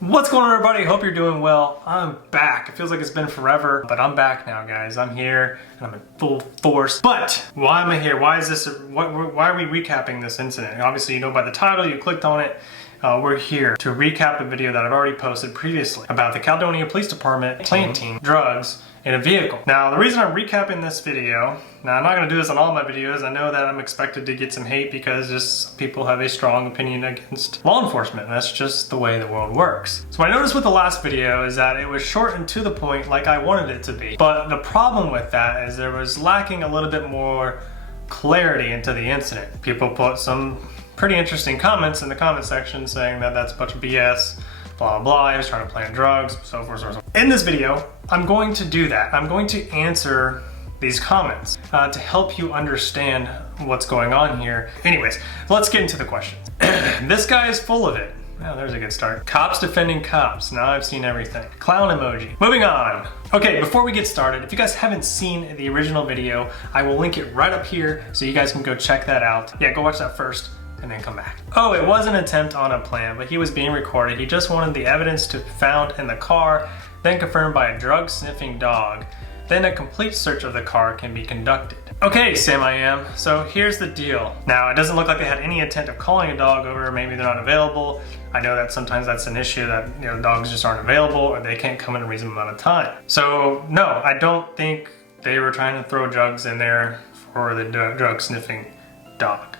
What's going on, everybody? Hope you're doing well. I'm back. It feels like it's been forever, but I'm back now, guys. I'm here and I'm in full force. But why am I here? Why is this? Why are we recapping this incident? Obviously, you know by the title, you clicked on it. We're here to recap a video that I've already posted previously about the Caledonia Police Department planting drugs in a vehicle. Now, the reason I'm recapping this video, now I'm not going to do this on all my videos. I know that I'm expected to get some hate because just people have a strong opinion against law enforcement. And that's just the way the world works. So what I noticed with the last video is that it was short and to the point like I wanted it to be. But the problem with that is there was lacking a little bit more clarity into the incident. People put some pretty interesting comments in the comment section saying that that's a bunch of BS, blah, blah, he was trying to plant drugs, so forth, so forth. In this video, I'm going to do that. I'm going to answer these comments to help you understand what's going on here. Anyways, let's get into the questions. This guy is full of it. Oh, there's a good start. Cops defending cops. Now I've seen everything. Clown emoji. Moving on. Okay, before we get started, if you guys haven't seen the original video, I will link it right up here so you guys can go check that out. Yeah, go watch that first and then come back. Oh, it was an attempt on a plan, but he was being recorded. He just wanted the evidence to be found in the car, then confirmed by a drug-sniffing dog. Then a complete search of the car can be conducted. Okay, Sam I Am, so here's the deal. Now, it doesn't look like they had any intent of calling a dog over. Maybe they're not available. I know that sometimes that's an issue that, you know, dogs just aren't available or they can't come in a reasonable amount of time. So, no, I don't think they were trying to throw drugs in there for the drug-sniffing dog.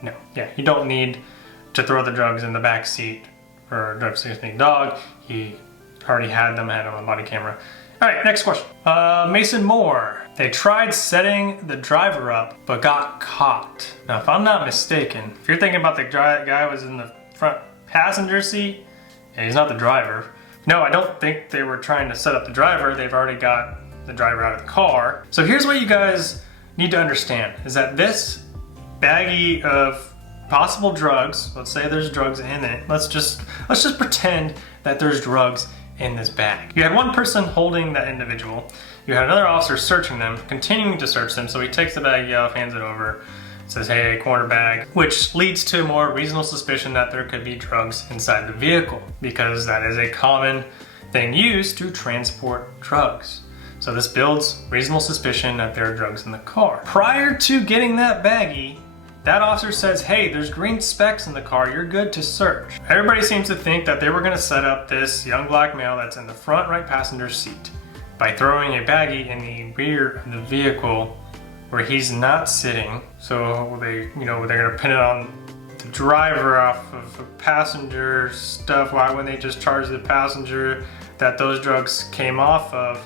No, yeah, you don't need to throw the drugs in the back seat for a drug-sniffing dog. He already had them on body camera. All right, next question. Mason Moore. They tried setting the driver up, but got caught. Now, if I'm not mistaken, if you're thinking about the guy was in the front passenger seat, and he's not the driver. No, I don't think they were trying to set up the driver. They've already got the driver out of the car. So here's what you guys need to understand, is that this baggie of possible drugs, let's say there's drugs in it, let's just pretend that there's drugs in this bag. You had one person holding that individual, you had another officer searching them, continuing to search them, so he takes the baggie off, hands it over, says, hey, corner bag, which leads to more reasonable suspicion that there could be drugs inside the vehicle, because that is a common thing used to transport drugs. So this builds reasonable suspicion that there are drugs in the car. Prior to getting that baggie, that officer says, hey, there's green specks in the car, you're good to search. Everybody seems to think that they were gonna set up this young black male that's in the front right passenger seat by throwing a baggie in the rear of the vehicle where he's not sitting. So they're gonna pin it on the driver off of passenger stuff. Why wouldn't they just charge the passenger that those drugs came off of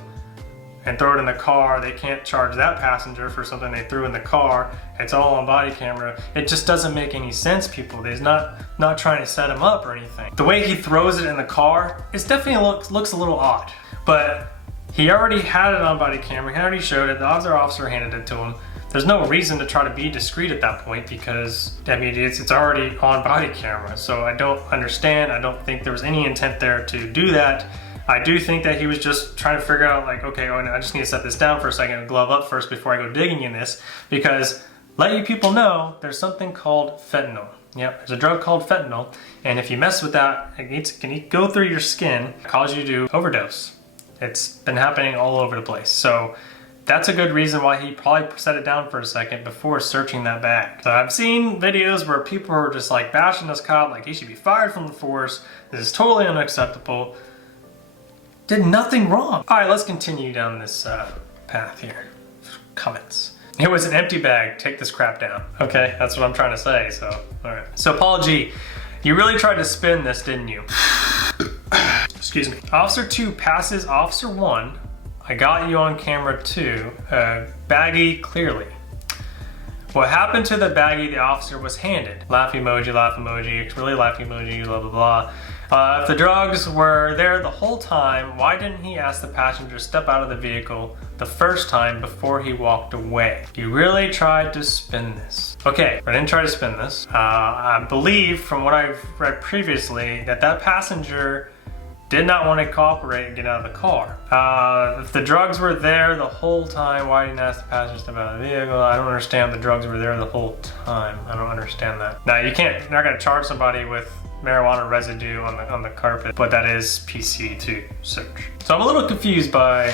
and throw it in the car? They can't charge that passenger for something they threw in the car. It's all on body camera. It just doesn't make any sense, people. He's not trying to set him up or anything. The way he throws it in the car, it definitely looks a little odd. But he already had it on body camera. He already showed it. The other officer handed it to him. There's no reason to try to be discreet at that point because, I mean, it's already on body camera. So I don't understand. I don't think there was any intent there to do that. I do think that he was just trying to figure out, like, okay, I just need to set this down for a second and glove up first before I go digging in this, because let you people know there's something called fentanyl. Yep, there's a drug called fentanyl, and if you mess with that, it can go through your skin, cause you to overdose. It's been happening all over the place. So that's a good reason why he probably set it down for a second before searching that bag. So I've seen videos where people are just like bashing this cop, like he should be fired from the force. This is totally unacceptable. Did nothing wrong. All right, let's continue down this path here. Comments. It was an empty bag. Take this crap down. Okay, that's what I'm trying to say, so, all right. So, Paul G, you really tried to spin this, didn't you? Excuse me. Officer 2 passes Officer 1. I got you on camera too. Baggie clearly. What happened to the baggie the officer was handed? Laugh emoji, really laugh emoji, blah, blah, blah. If the drugs were there the whole time, why didn't he ask the passenger to step out of the vehicle the first time before he walked away? You really tried to spin this. Okay, I didn't try to spin this. I believe from what I've read previously that passenger did not want to cooperate and get out of the car. If the drugs were there the whole time, why didn't you ask the passenger to step out of the vehicle? I don't understand the drugs were there the whole time. I don't understand that. Now, you're not gonna charge somebody with marijuana residue on the carpet, but that is PC to search. So I'm a little confused by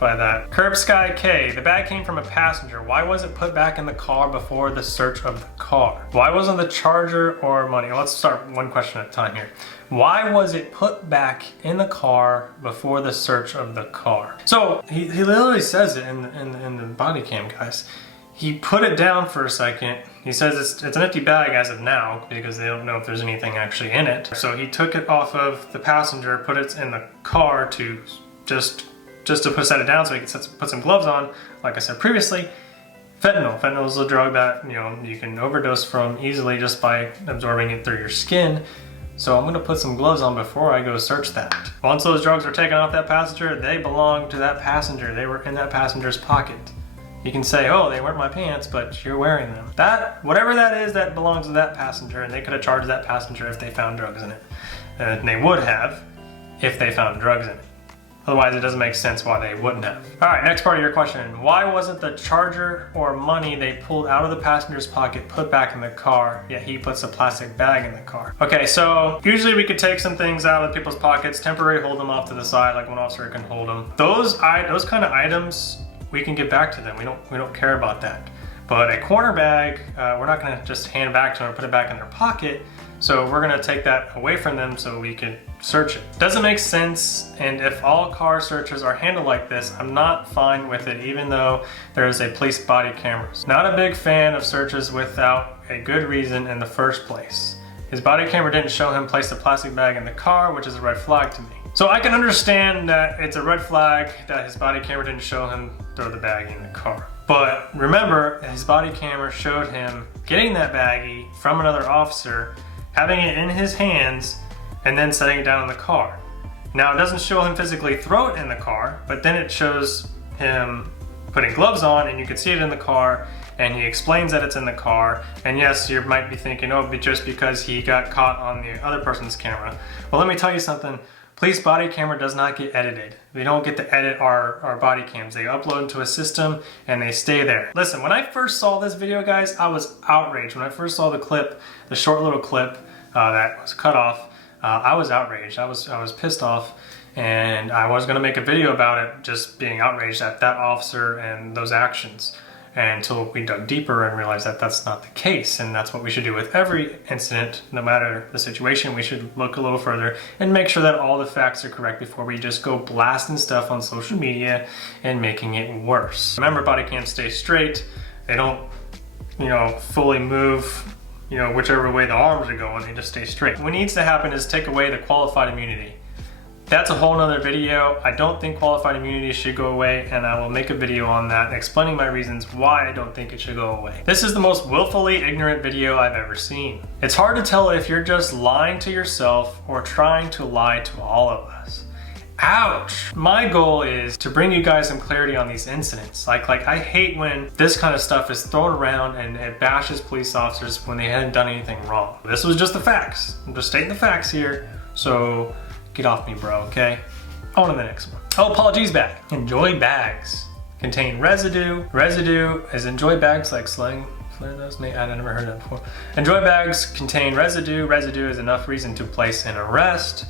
that. Curb Sky K, the bag came from a passenger. Why was it put back in the car before the search of the car? Why wasn't the charger or money? Let's start one question at a time here. Why was it put back in the car before the search of the car? So he literally says it in the body cam, guys. He put it down for a second. He says it's an empty bag as of now because they don't know if there's anything actually in it. So he took it off of the passenger, put it in the car to just to set it down so he could put some gloves on. Like I said previously, fentanyl. Fentanyl is a drug that you can overdose from easily just by absorbing it through your skin. So I'm gonna put some gloves on before I go search that. Once those drugs are taken off that passenger, they belong to that passenger. They were in that passenger's pocket. You can say, oh, they weren't my pants, but you're wearing them. Whatever that is, that belongs to that passenger, and they could have charged that passenger if they found drugs in it. And they would have if they found drugs in it. Otherwise, it doesn't make sense why they wouldn't have. All right, next part of your question. Why wasn't the charger or money they pulled out of the passenger's pocket put back in the car, yet he puts a plastic bag in the car? Okay, so usually we could take some things out of people's pockets, temporarily hold them off to the side, like one officer can hold them. Those kind of items, we can get back to them. We don't care about that. But a corner bag, we're not gonna just hand back to them or put it back in their pocket. So we're gonna take that away from them so we can search it. Doesn't make sense, and if all car searches are handled like this, I'm not fine with it, even though there is a police body cameras. Not a big fan of searches without a good reason in the first place. His body camera didn't show him place the plastic bag in the car, which is a red flag to me. So I can understand that it's a red flag that his body camera didn't show him throw the baggie in the car. But remember, his body camera showed him getting that baggie from another officer, having it in his hands, and then setting it down in the car. Now it doesn't show him physically throw it in the car, but then it shows him putting gloves on and you can see it in the car, and he explains that it's in the car. And yes, you might be thinking, oh, but just because he got caught on the other person's camera. Well, let me tell you something. Police body camera does not get edited. We don't get to edit our body cams. They upload into a system and they stay there. Listen, when I first saw this video, guys, I was outraged. When I first saw the clip, the short little clip that was cut off, I was outraged. I was pissed off, and I was gonna make a video about it, just being outraged at that officer and those actions, until we dug deeper and realized that that's not the case, and that's what we should do with every incident. No matter the situation, we should look a little further and make sure that all the facts are correct before we just go blasting stuff on social media and making it worse. Remember, body cams stay straight. They don't, fully move, whichever way the arms are going, they just stay straight. What needs to happen is take away the qualified immunity. That's a whole nother video. I don't think qualified immunity should go away, and I will make a video on that explaining my reasons why I don't think it should go away. This is the most willfully ignorant video I've ever seen. It's hard to tell if you're just lying to yourself or trying to lie to all of us. Ouch! My goal is to bring you guys some clarity on these incidents. Like I hate when this kind of stuff is thrown around and it bashes police officers when they hadn't done anything wrong. This was just the facts. I'm just stating the facts here, so get off me, bro, okay? On to the next one. Oh, apologies back. Enjoy bags contain residue. Residue is enjoy bags like slang. Those? I've never heard that before. Enjoy bags contain residue. Residue is enough reason to place an arrest.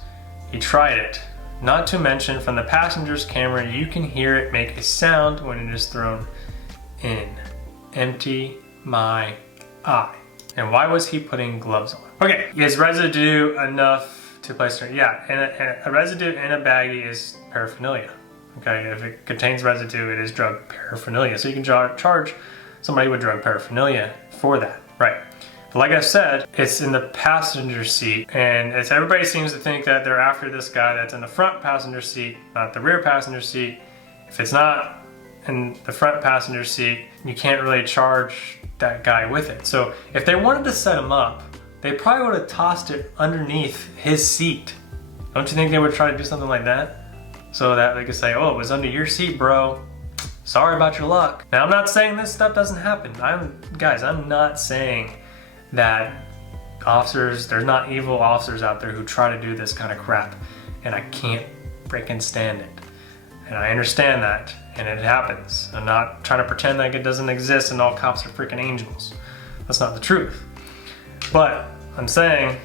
He tried it. Not to mention, from the passenger's camera, you can hear it make a sound when it is thrown in. Empty my eye. And why was he putting gloves on? Okay, is residue enough to place it? Yeah, and a residue in a baggie is paraphernalia. Okay, if it contains residue, it is drug paraphernalia. So you can charge somebody with drug paraphernalia for that, right? But like I said, it's in the passenger seat, and everybody seems to think that they're after this guy that's in the front passenger seat, not the rear passenger seat. If it's not in the front passenger seat, you can't really charge that guy with it. So if they wanted to set him up, they probably would have tossed it underneath his seat. Don't you think they would try to do something like that? So that they could say, oh, it was under your seat, bro. Sorry about your luck. Now, I'm not saying this stuff doesn't happen. I'm not saying that officers, there's not evil officers out there who try to do this kind of crap, and I can't freaking stand it. And I understand that, and it happens. I'm not trying to pretend like it doesn't exist and all cops are freaking angels. That's not the truth. But I'm saying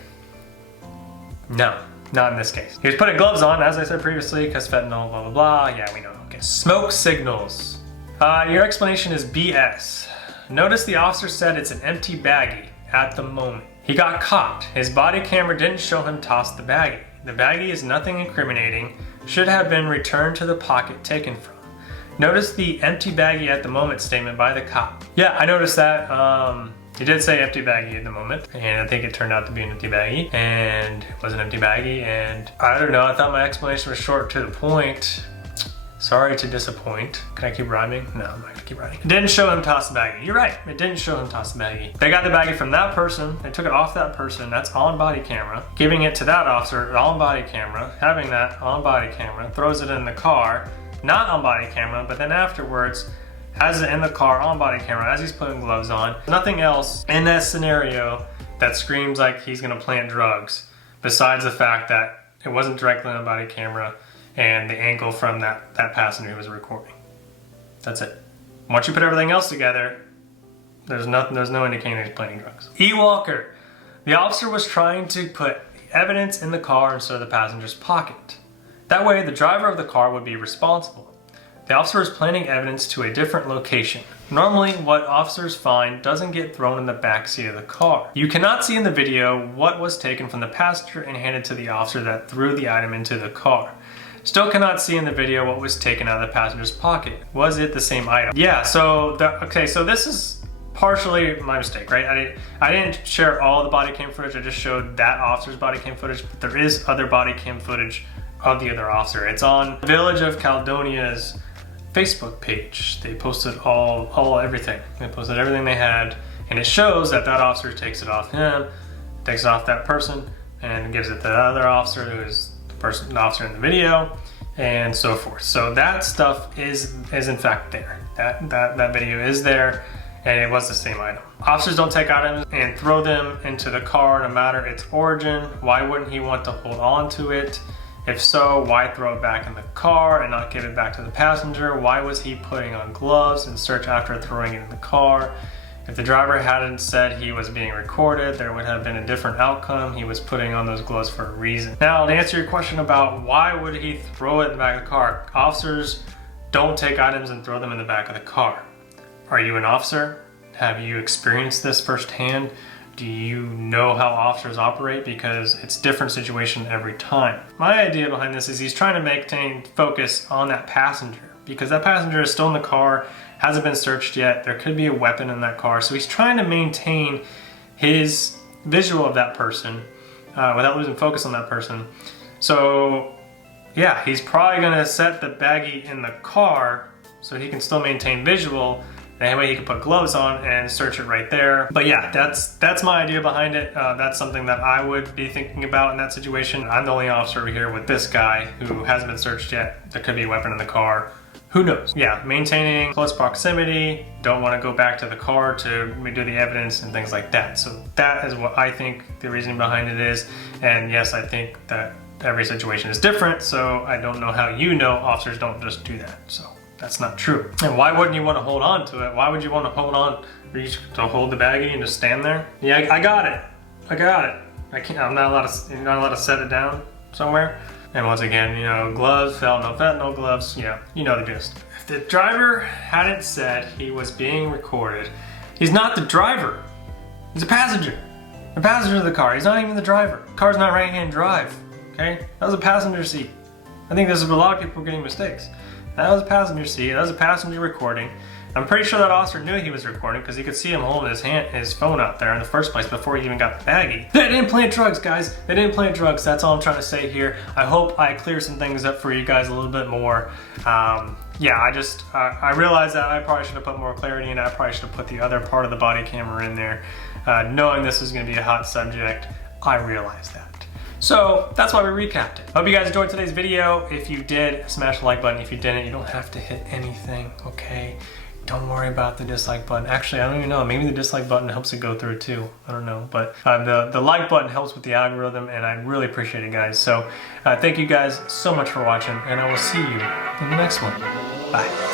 No, not in this case. He was putting gloves on, as I said previously, because fentanyl, blah, blah, blah. Yeah, we know. Okay. Smoke signals. Your explanation is BS. Notice the officer said it's an empty baggie at the moment. He got caught. His body camera didn't show him toss the baggie. The baggie is nothing incriminating. Should have been returned to the pocket taken from. Notice the empty baggie at the moment statement by the cop. Yeah, I noticed that. He did say empty baggie at the moment, and I think it turned out to be an empty baggie, and it was an empty baggie, and I don't know, I thought my explanation was short to the point. Sorry to disappoint. Can I keep rhyming? No, I'm not gonna keep rhyming. It didn't show him toss the baggie. You're right, it didn't show him toss the baggie. They got the baggie from that person, they took it off that person, that's on body camera, giving it to that officer on body camera, having that on body camera, throws it in the car, not on body camera, but then afterwards, has it in the car on body camera as he's putting gloves on. Nothing else in that scenario that screams like he's gonna plant drugs, besides the fact that it wasn't directly on body camera and the angle from that passenger who was recording. That's it. Once you put everything else together, there's no indicator he's planting drugs. E. Walker. The officer was trying to put evidence in the car instead of the passenger's pocket. That way, the driver of the car would be responsible. The officer is planting evidence to a different location. Normally, what officers find doesn't get thrown in the back seat of the car. You cannot see in the video what was taken from the passenger and handed to the officer that threw the item into the car. Still cannot see in the video what was taken out of the passenger's pocket. Was it the same item? Yeah, so this is partially my mistake, right? I didn't share all the body cam footage, I just showed that officer's body cam footage, but there is other body cam footage of the other officer. It's on Village of Caledonia's Facebook page. They posted everything. They posted everything they had, and it shows that officer takes it off him, takes it off that person, and gives it to the other officer who is the officer in the video, and so forth. So that stuff is in fact there. That video is there, and it was the same item. Officers don't take items and throw them into the car no matter its origin. Why wouldn't he want to hold on to it? If so, why throw it back in the car and not give it back to the passenger? Why was he putting on gloves and search after throwing it in the car? If the driver hadn't said he was being recorded, there would have been a different outcome. He was putting on those gloves for a reason. Now, to answer your question about why would he throw it in the back of the car, officers don't take items and throw them in the back of the car. Are you an officer? Have you experienced this firsthand? Do you know how officers operate? Because it's a different situation every time. My idea behind this is he's trying to maintain focus on that passenger, because that passenger is still in the car, hasn't been searched yet, there could be a weapon in that car, so he's trying to maintain his visual of that person without losing focus on that person. So yeah, he's probably gonna set the baggie in the car so he can still maintain visual. That way he can put gloves on and search it right there. But yeah, that's my idea behind it. That's something that I would be thinking about in that situation. I'm the only officer over here with this guy who hasn't been searched yet. There could be a weapon in the car. Who knows? Yeah, maintaining close proximity, don't want to go back to the car to redo the evidence and things like that. So that is what I think the reasoning behind it is. And yes, I think that every situation is different, so I don't know how you know officers don't just do that. So that's not true. And why wouldn't you want to hold on to it? Why would you want to hold on, reach to hold the baggie and just stand there? Yeah, I got it. I got it. I'm not allowed to set it down somewhere. And once again, you know, gloves, fentanyl gloves, you know the gist. If the driver hadn't said he was being recorded, he's not the driver. He's a passenger. The passenger of the car. He's not even the driver. The car's not right-hand drive. Okay? That was a passenger seat. I think this is where a lot of people are getting mistakes. That was a passenger seat. That was a passenger recording. I'm pretty sure that officer knew he was recording because he could see him holding his phone out there in the first place before he even got the baggie. They didn't plant drugs, guys. They didn't plant drugs. That's all I'm trying to say here. I hope I clear some things up for you guys a little bit more. Yeah, I realized that I probably should have put more clarity in it. I probably should have put the other part of the body camera in there. Knowing this was going to be a hot subject, I realized that. So that's why we recapped it. Hope you guys enjoyed today's video. If you did, smash the like button. If you didn't, you don't have to hit anything, okay? Don't worry about the dislike button. Actually, I don't even know. Maybe the dislike button helps it go through too. I don't know. But the like button helps with the algorithm, and I really appreciate it, guys. So thank you guys so much for watching, and I will see you in the next one. Bye.